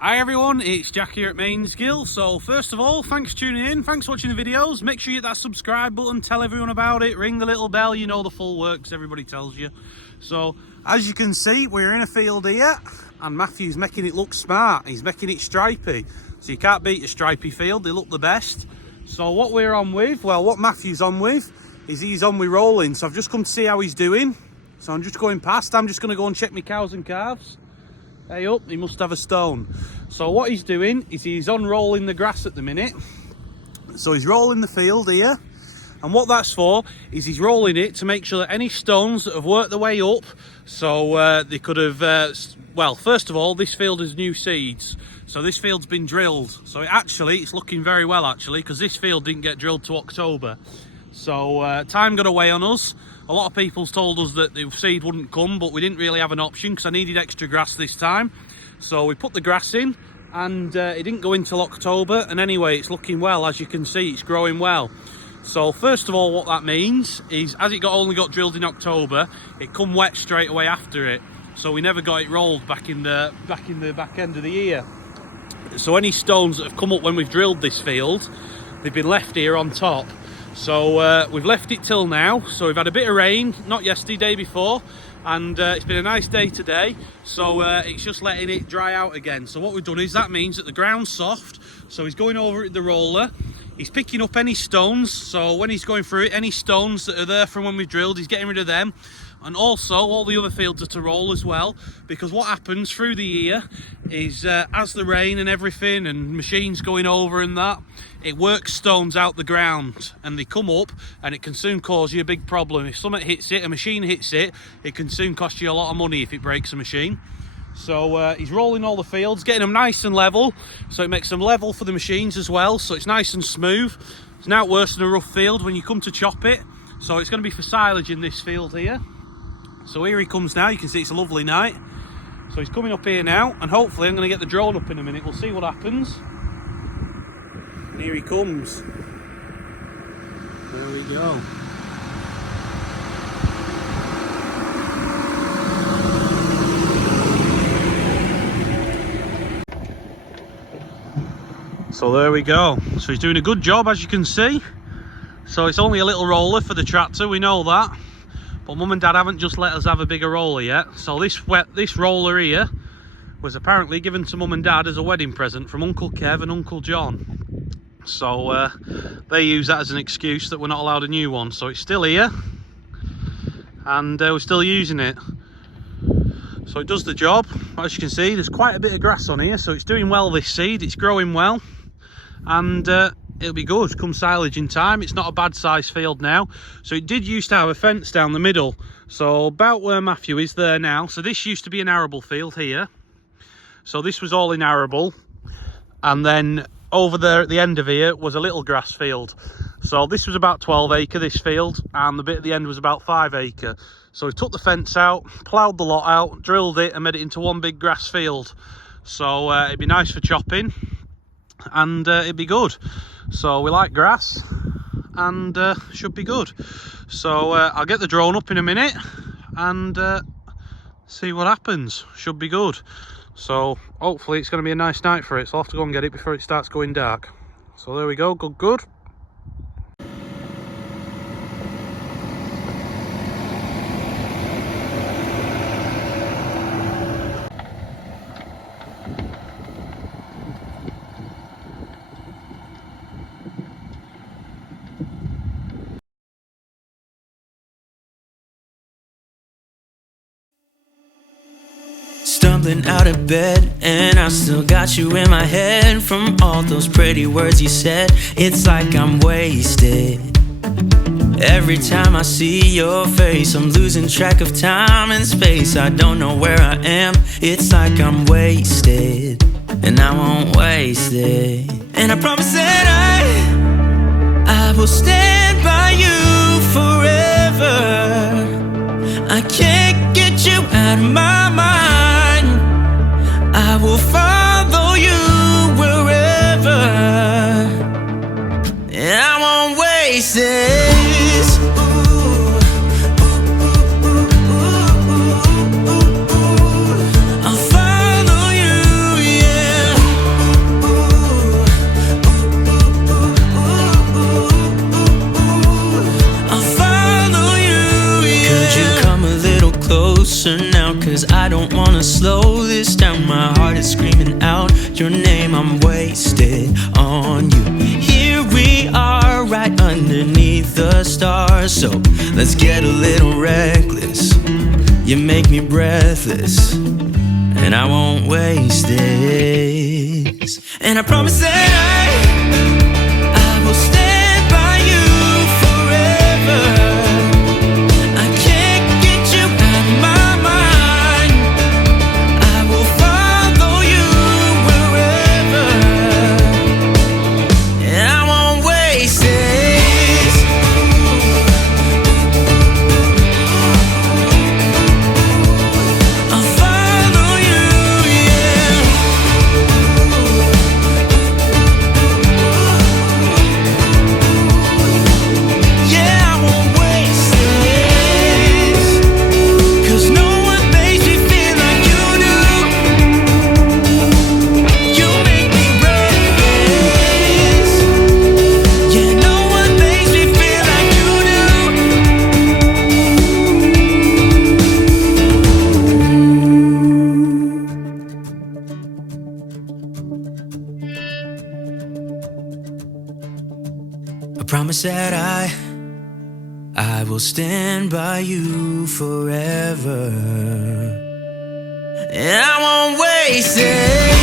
Hi everyone, it's Jack here at Mainsgill. So first of all, thanks for tuning in, thanks for watching the videos. Make sure you hit that subscribe button, tell everyone about it, ring the little bell, you know the full works, everybody tells you. So as you can see, we're in a field here and Matthew's making it look smart. He's making it stripy. So you can't beat a stripy field, they look the best. So what we're on with, well what Matthew's on with, is he's on with rolling. So I've just come to see how he's doing. So I'm just going past, I'm just going to go and check my cows and calves. Hey up, he must have a stone. So what he's doing is he's unrolling the grass at the minute. So he's rolling the field here. And what that's for is he's rolling it to make sure that any stones that have worked their way up, so they could have, well, first of all, this field has new seeds. So this field's been drilled. So it's looking very well actually, because this field didn't get drilled to October. So time got away on us. A lot of people's told us that the seed wouldn't come, but we didn't really have an option because I needed extra grass this time. So we put the grass in and it didn't go until October. And anyway, it's looking well. As you can see, it's growing well. So first of all, what that means is as it only got drilled in October, it come wet straight away after it. So we never got it rolled back in the back end of the year. So any stones that have come up when we've drilled this field, they've been left here on top. So we've left it till now. So we've had a bit of rain, not yesterday, day before, and it's been a nice day today. So it's just letting it dry out again. So what we've done is that means that the ground's soft. So he's going over it with the roller. He's picking up any stones. So when he's going through it, any stones that are there from when we've drilled, he's getting rid of them. And also all the other fields are to roll as well, because what happens through the year is as the rain and everything and machines going over and that, it works stones out the ground and they come up and it can soon cause you a big problem. If something hits it, a machine hits it, it can soon cost you a lot of money if it breaks a machine. So he's rolling all the fields, getting them nice and level, so it makes them level for the machines as well, so it's nice and smooth. It's now worse than a rough field when you come to chop it, so it's going to be for silage in this field here. So here he comes now, you can see it's a lovely night. So he's coming up here now, and hopefully I'm going to get the drone up in a minute, we'll see what happens. And here he comes. There we go. So there we go. So he's doing a good job, as you can see. So it's only a little roller for the tractor, we know that. But Mum and Dad haven't just let us have a bigger roller yet. So this roller here was apparently given to Mum and Dad as a wedding present from Uncle Kev and Uncle John. So they use that as an excuse that we're not allowed a new one. So it's still here and we're still using it. So it does the job. As you can see, there's quite a bit of grass on here. So it's doing well, this seed. It's growing well. And it'll be good come silage in time. It's not a bad size field now. So it did used to have a fence down the middle, so about where Matthew is there now. So this used to be an arable field here, so this was all in arable, and then over there at the end of here was a little grass field. So this was about 12 acre, this field, and the bit at the end was about 5 acre. So we took the fence out, ploughed the lot out, drilled it and made it into one big grass field. So it'd be nice for chopping and it'd be good. So we like grass and should be good. So I'll get the drone up in a minute and see what happens. Should be good. So hopefully it's going to be a nice night for it. So I'll have to go and get it before it starts going dark. So there we go, good. Stumbling out of bed, and I still got you in my head. From all those pretty words you said, it's like I'm wasted. Every time I see your face, I'm losing track of time and space. I don't know where I am, it's like I'm wasted, and I won't waste it. And I promise that I will stand by you forever. I can't get you out of my mind. I will follow you wherever, and I won't waste this. I'll follow you, yeah. closer now, 'cause I don't wanna slow this down. My heart is screaming out your name. I'm wasted on you. Here we are, right underneath the stars. So let's get a little reckless. You make me breathless, and I won't waste this. And I promise that I will stand by you forever. I can't get you out of my mind. I will follow you wherever, and I won't waste this. I'll follow you, yeah. Yeah, I won't waste this, 'cause no one makes me feel like you do. You make me breathless. Yeah, no one makes me feel like you do. I promise that I will stand by you forever, and I won't waste it.